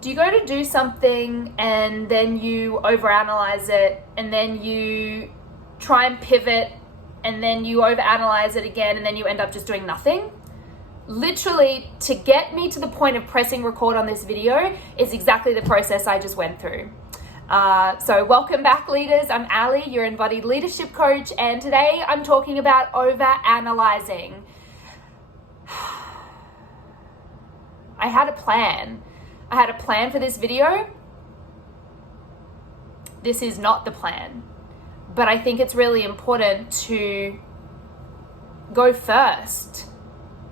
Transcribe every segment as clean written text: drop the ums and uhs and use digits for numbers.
Do you go to do something and then you overanalyze it, and then you try and pivot, and then you overanalyze it again, and then you end up just doing nothing? Literally, to get me to the point of pressing record on this video is exactly the process I just went through. So welcome back, leaders. I'm Ali, your embodied leadership coach, and today I'm talking about overanalyzing. I had a plan. I had a plan for this video. This is not the plan, but I think it's really important to go first.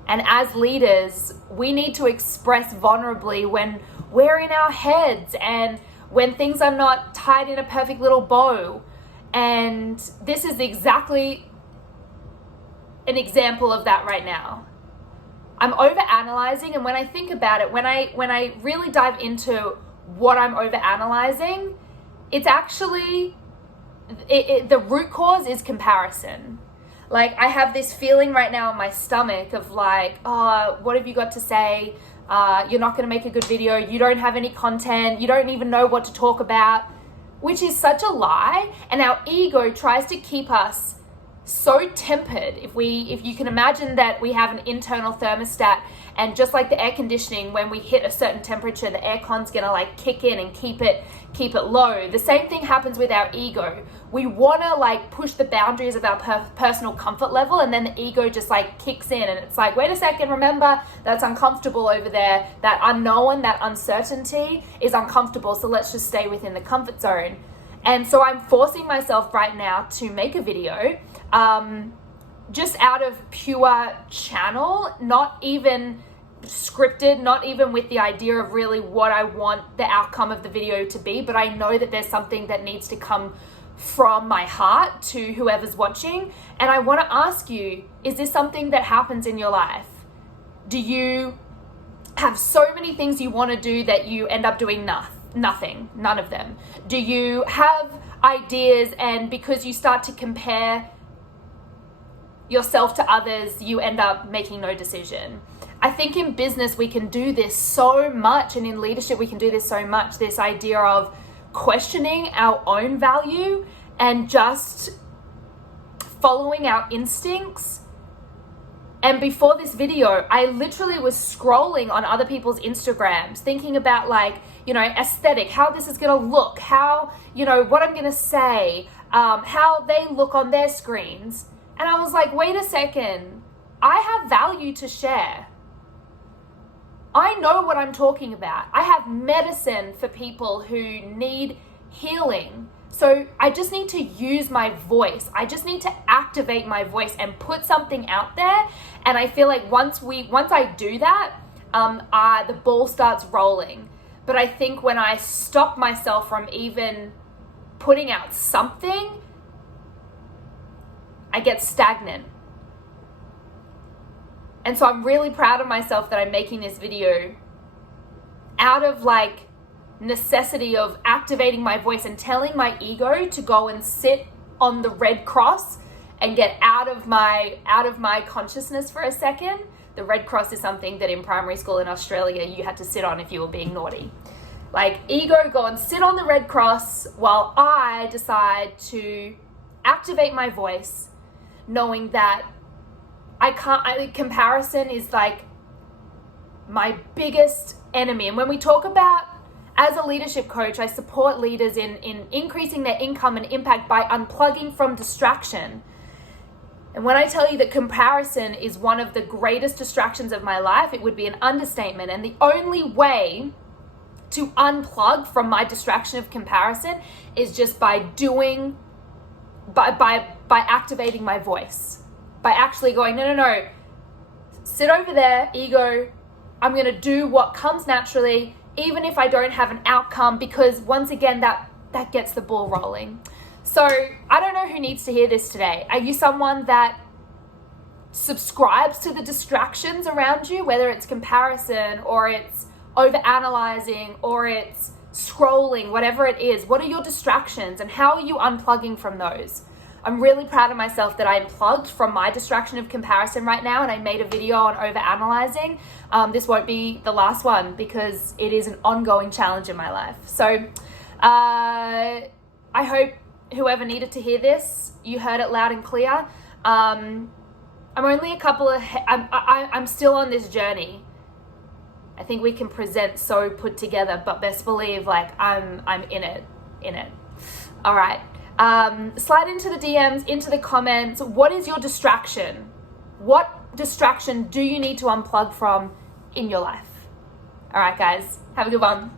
And as leaders, we need to express vulnerably when we're in our heads and when things are not tied in a perfect little bow. And this is exactly an example of that right now. I'm overanalyzing, and when I think about it, when I really dive into what I'm overanalyzing, it's actually, the root cause is comparison. Like, I have this feeling right now in my stomach of like, oh, what have you got to say? You're not going to make a good video. You don't have any content. You don't even know what to talk about, which is such a lie. And our ego tries to keep us so tempered. If you can imagine that we have an internal thermostat, and just like the air conditioning, when we hit a certain temperature, the aircon's gonna like kick in and keep it low. The same thing happens with our ego. We wanna like push the boundaries of our personal comfort level, and then the ego just like kicks in, and it's like, wait a second, remember, that's uncomfortable over there. That unknown, that uncertainty is uncomfortable, so let's just stay within the comfort zone. And so I'm forcing myself right now to make a video just out of pure channel, not even scripted, not even with the idea of really what I want the outcome of the video to be, but I know that there's something that needs to come from my heart to whoever's watching. And I want to ask you, is this something that happens in your life? Do you have so many things you want to do that you end up doing nothing, none of them? Do you have ideas, and because you start to compare yourself to others, you end up making no decision? I think in business we can do this so much, and in leadership we can do this so much, this idea of questioning our own value and just following our instincts. And before this video, I literally was scrolling on other people's Instagrams, thinking about like, aesthetic, how this is going to look, how, what I'm going to say, how they look on their screens. And I was like, wait a second, I have value to share. I know what I'm talking about. I have medicine for people who need healing. So I just need to use my voice. I just need to activate my voice and put something out there. And I feel like once I do that, the ball starts rolling. But I think when I stop myself from even putting out something, I get stagnant. And so I'm really proud of myself that I'm making this video out of like necessity of activating my voice and telling my ego to go and sit on the red cross and get out of my consciousness for a second. The red cross is something that in primary school in Australia you had to sit on if you were being naughty. Like, ego, go and sit on the red cross while I decide to activate my voice, knowing that comparison is like my biggest enemy. And when we talk about, as a leadership coach, I support leaders in increasing their income and impact by unplugging from distraction. And when I tell you that comparison is one of the greatest distractions of my life, it would be an understatement. And the only way to unplug from my distraction of comparison is just by activating my voice, by actually going, no, sit over there, ego. I'm going to do what comes naturally, even if I don't have an outcome, because once again, that gets the ball rolling. So I don't know who needs to hear this today. Are you someone that subscribes to the distractions around you, whether it's comparison or it's overanalyzing or it's scrolling, whatever it is? What are your distractions and how are you unplugging from those? I'm really proud of myself that I unplugged from my distraction of comparison right now, and I made a video on over-analyzing. This won't be the last one because it is an ongoing challenge in my life. So I hope whoever needed to hear this, you heard it loud and clear. I'm only a couple of, I'm still on this journey. I think we can present so put together, but best believe like I'm in it. All right. Slide into the DMs, into the comments. What is your distraction? What distraction do you need to unplug from in your life? All right, guys, have a good one.